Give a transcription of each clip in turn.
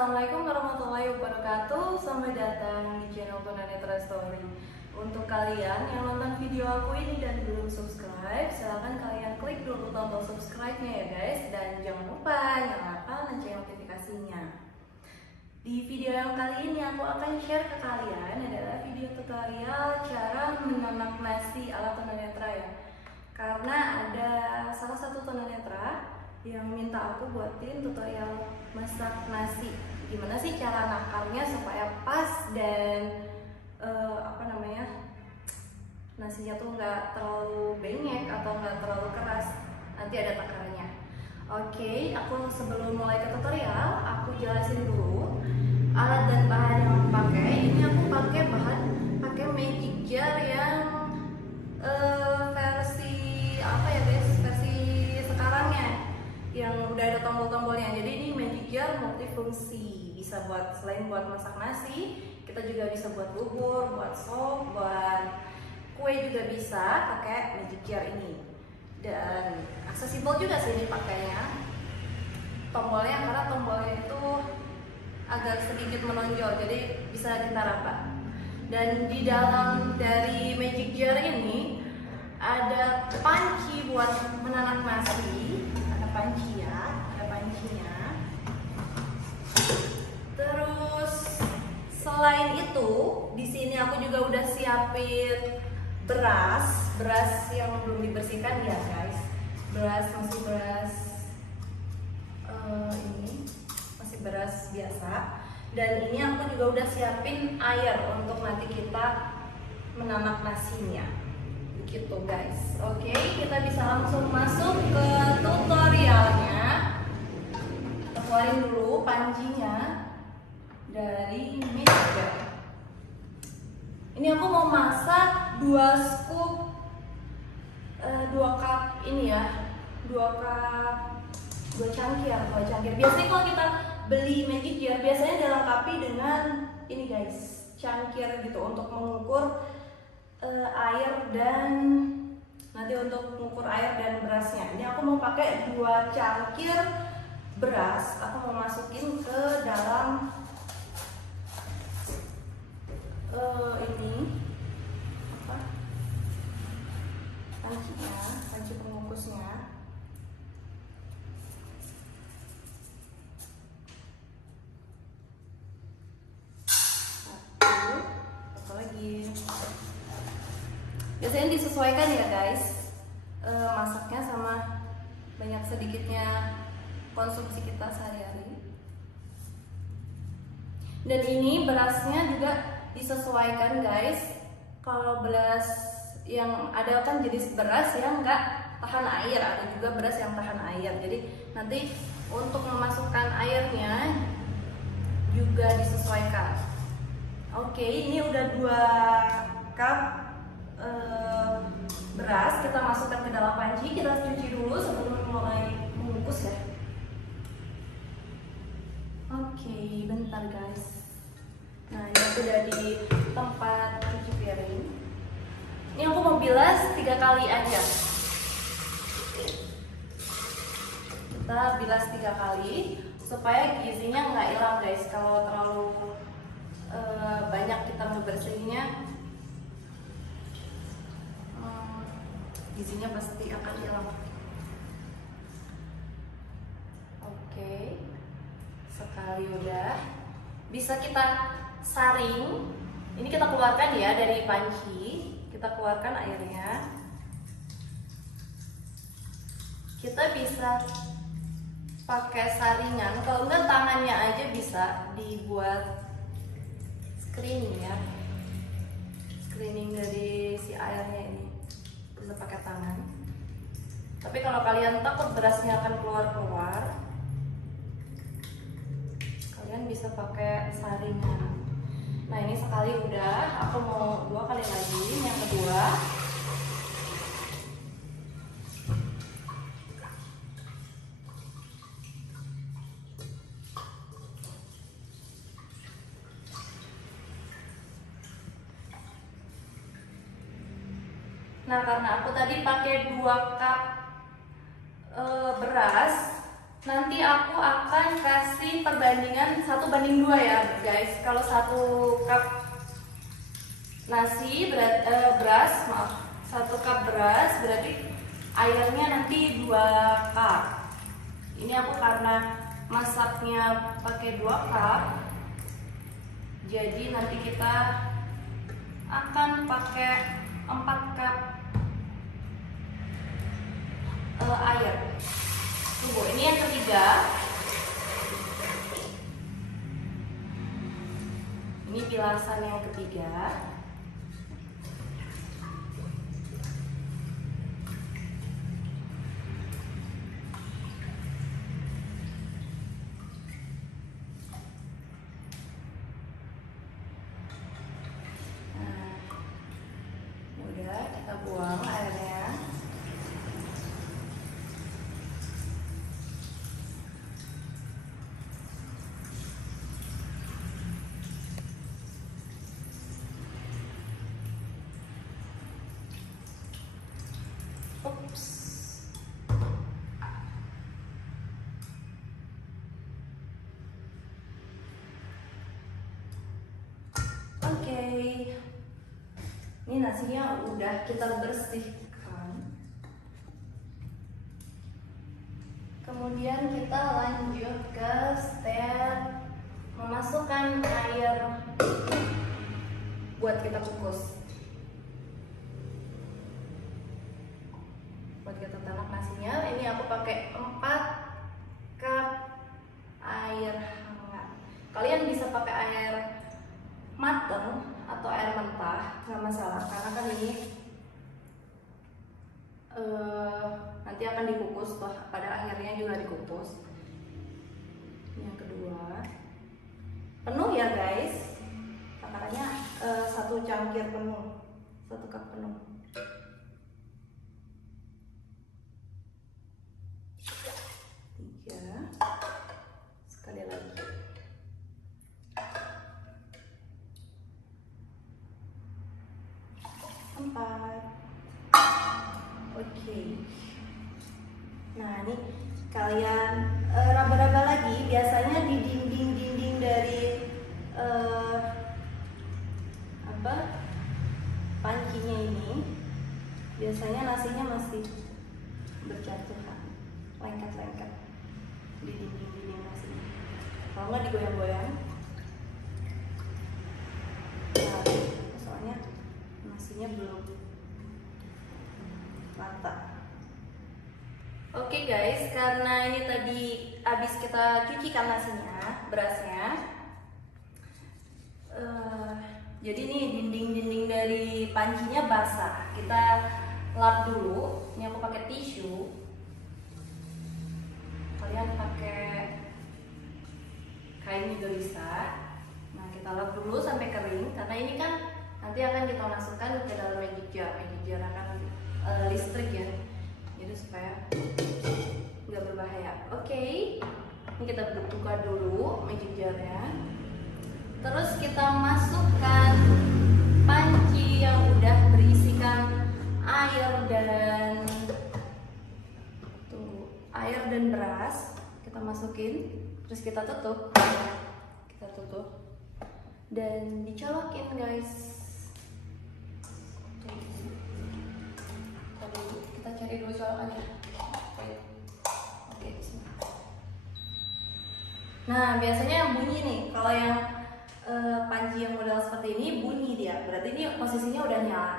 Assalamualaikum warahmatullahi wabarakatuh. Selamat datang di channel Tunanetra Story. Untuk kalian yang nonton video aku ini dan belum subscribe, silahkan kalian klik dulu tombol subscribe-nya ya guys. Dan jangan lupa nyalakan lonceng notifikasinya. Di video yang kali ini aku akan share ke kalian adalah video tutorial cara menanak nasi ala tunanetra ya. Karena ada salah satu tunanetra yang minta aku buatin tutorial masak nasi. Gimana sih cara nakarnya supaya pas dan nasinya tuh nggak terlalu bengek atau nggak terlalu keras. Nanti ada takarannya. Oke, aku sebelum mulai ke tutorial, aku jelasin dulu alat dan bahan yang aku pakai. Ini aku pakai magic jar yang versi versi sekarangnya, yang udah ada tombol-tombolnya. Jadi ini magic jar multifungsi, bisa buat selain buat masak nasi, kita juga bisa buat bubur, buat sop, buat kue juga bisa pakai magic jar ini. Dan aksesibel juga sih ini pakainya. Tombolnya, karena tombolnya itu agak sedikit menonjol, jadi bisa kita raba. Dan di dalam dari magic jar ini ada panci buat menanak nasi. Ada panci ya, ada pancinya. Terus selain itu, di sini aku juga udah siapin beras yang belum dibersihkan ya guys. Masih beras biasa. Dan ini aku juga udah siapin air untuk nanti kita menanak nasinya. Begitu guys. Oke, kita bisa langsung masuk ke tutorialnya. Kita keluarin dulu pancinya dari meja. Ini aku mau masak 2 scoop 2 cup ini ya, 2 cangkir. Biasanya kalau kita beli magic jar biasanya dilengkapi dengan ini guys, cangkir gitu untuk mengukur air dan nanti untuk mengukur air dan berasnya. Ini aku mau pakai 2 cangkir beras. Aku mau masukin ke dalam panci pengukusnya. Satu lagi. Biasanya disesuaikan ya guys, masaknya sama banyak sedikitnya konsumsi kita sehari-hari. Dan ini berasnya juga disesuaikan guys. Kalau beras yang ada kan jenis beras yang enggak tahan air, ada juga beras yang tahan air. Jadi nanti untuk memasukkan airnya juga disesuaikan. Oke, ini udah 2 cup beras kita masukkan ke dalam panci. Kita cuci dulu sebelum mulai mengukus ya. Oke, bentar guys. Nah, ini udah di tempat cuci piring. Ini aku mau bilas 3 kali aja. Kita bilas 3 kali supaya gizinya nggak hilang guys. Kalau terlalu banyak kita ngebersihinnya, gizinya pasti akan hilang. Oke, sekali udah, bisa kita saring. Ini kita keluarkan ya dari panci. Kita keluarkan airnya. Kita bisa pakai saringan, kalau enggak tangannya aja bisa dibuat screening ya. Screening dari si airnya ini bisa pakai tangan. Tapi kalau kalian takut berasnya akan keluar, kalian bisa pakai saringan. Nah, ini sekali udah, aku mau 2 kali lagi. Yang kedua, nah karena aku tadi pakai 2 cup beras, Nanti aku akan kasih perbandingan 1:2 ya guys. Kalau 1 cup nasi beras, maaf, 1 cup beras berarti airnya nanti 2 cup. Ini aku karena masaknya pakai 2 cup, jadi nanti kita akan pakai 4 cup air. Tunggu, ini yang ketiga. Ini bilasan yang ketiga. Nah, udah kita buang airnya. Oops. Oke. Ini nasinya udah kita bersihkan. Kemudian kita lanjut ke step memasukkan air buat kita kukus. Buat kita tanak nasinya, ini aku pakai 4 cup air hangat. Kalian bisa pakai air mateng atau air mentah, nggak masalah karena kan ini nanti akan dikukus, toh pada akhirnya juga dikukus. Yang kedua, penuh ya guys, takarannya 1 cangkir penuh, 1 cup penuh. Sekali lagi. Empat. Oke. Nah, ini kalian raba-raba lagi. Biasanya di dinding-dinding dari pancinya ini, biasanya nasinya masih berjatuhan, lengket-lengket di dinding-dinding nasinya. Kalau nggak digoyang-goyang. Nah, soalnya nasinya belum rata. Oke guys, karena ini tadi habis kita cucikan nasinya, berasnya, jadi nih dinding-dinding dari pancinya basah. Kita lap dulu. Ini aku pakai tisu. Kalian pakai kain juga bisa. Nah, kita lap dulu sampai kering karena ini kan nanti akan kita masukkan ke dalam magic jar. Magic jar akan listrik ya, jadi supaya nggak berbahaya. Oke, ini kita buka dulu magic jarnya. Terus kita masukkan panci yang udah berisikan air dan beras. Kita masukin, terus kita tutup. Dan dicolokin guys. Kita cari dulu colokannya. Oke, bismillah. Nah, biasanya bunyi nih kalau yang panci yang model seperti ini bunyi dia, berarti ini posisinya udah nyala.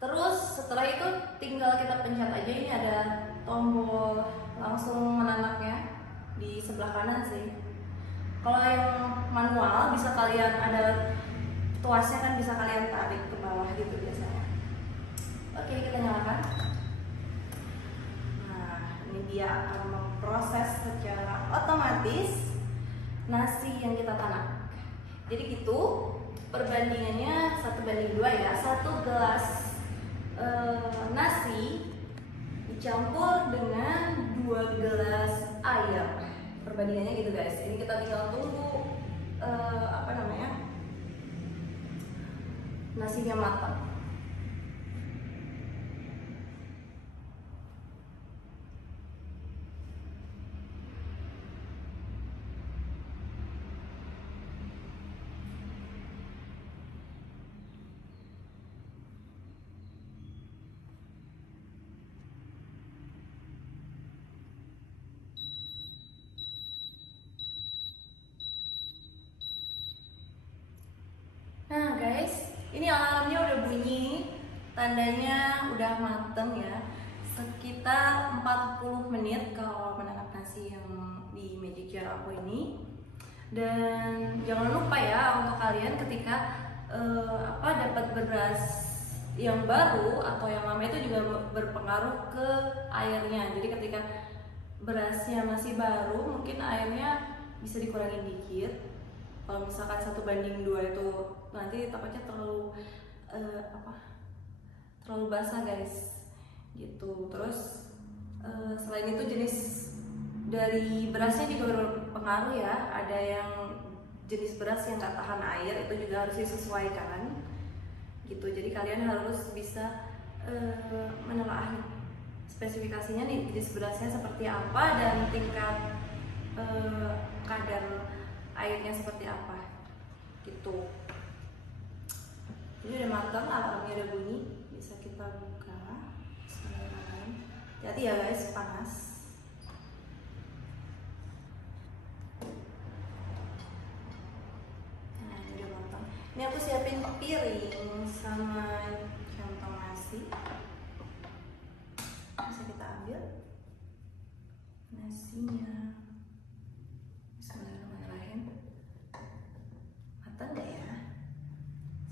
Terus setelah itu tinggal kita pencet aja, ini ada tombol langsung menanaknya di sebelah kanan sih. Kalau yang manual bisa kalian ada tuasnya kan, bisa kalian tarik ke bawah gitu biasanya. Oke, kita nyalakan. Nah, ini dia akan memproses secara otomatis nasi yang kita tanak. Jadi gitu perbandingannya 1:2 ya. 1 gelas nasi dicampur dengan 2 gelas air. Perbandingannya gitu guys. Ini kita tinggal tunggu nasinya matang. tandanya udah mateng ya, sekitar 40 menit kalau menangkap nasi yang di magic jar aku ini. Dan jangan lupa ya untuk kalian ketika dapat beras yang baru atau yang lama itu juga berpengaruh ke airnya. Jadi ketika berasnya masih baru mungkin airnya bisa dikurangin dikit. Kalau misalkan 1:2 itu nanti takutnya terlalu terlalu basah guys gitu. Terus selain itu jenis dari berasnya juga berpengaruh ya. Ada yang jenis beras yang nggak tahan air, itu juga harus disesuaikan gitu. Jadi kalian harus bisa menelaah spesifikasinya nih, jenis berasnya seperti apa dan tingkat kadar airnya seperti apa gitu. Ini udah matang, alarmnya udah bunyi, bisa kita buka. Hati-hati ya guys, panas. Nah, ini udah matang. Ini aku siapin piring sama kantong nasi. Bisa kita ambil nasinya. Bismillahirrahmanirrahim. Matang gak ya?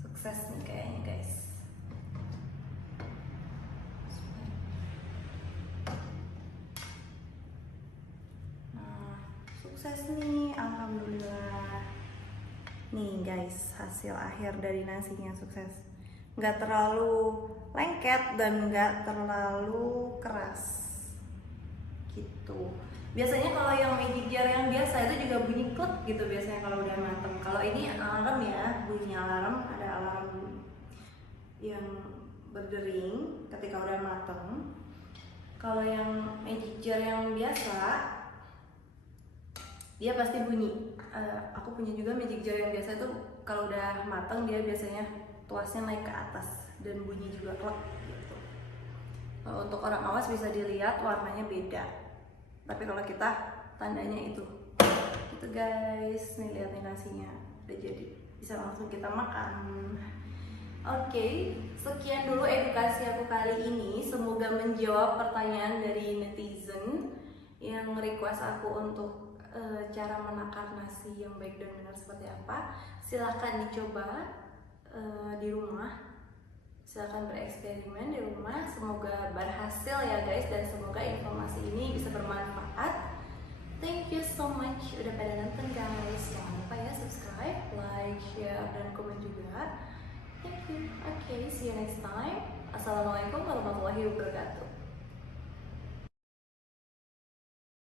Sukses nih kayaknya guys. Nah, sukses nih, alhamdulillah. Nih guys, hasil akhir dari nasinya sukses. Nggak terlalu lengket dan nggak terlalu keras gitu. Biasanya kalau yang magic jar yang biasa itu juga bunyi klek gitu biasanya kalau udah mateng. Kalau ini alarm ya, bunyi alarm, ada alarm yang berdering ketika udah mateng. Kalau yang magic jar yang biasa dia pasti bunyi. Aku punya juga magic jar yang biasa itu kalau udah mateng dia biasanya tuasnya naik ke atas dan bunyi juga klek gitu. Untuk orang awas bisa dilihat warnanya beda, tapi kalau kita tandanya itu guys. Nih lihat nih nasinya udah jadi, bisa langsung kita makan. Oke, sekian dulu edukasi aku kali ini. Semoga menjawab pertanyaan dari netizen yang request aku untuk cara menakar nasi yang baik dan benar seperti apa. Silahkan dicoba di rumah, silahkan bereksperimen di rumah. Semoga berhasil ya guys, dan semoga informasi ini bisa bermanfaat. Thank you so much udah pada nonton guys. Jangan lupa ya subscribe, like, share, dan komen juga. Thank you. Okay, see you next time. Assalamualaikum warahmatullahi wabarakatuh.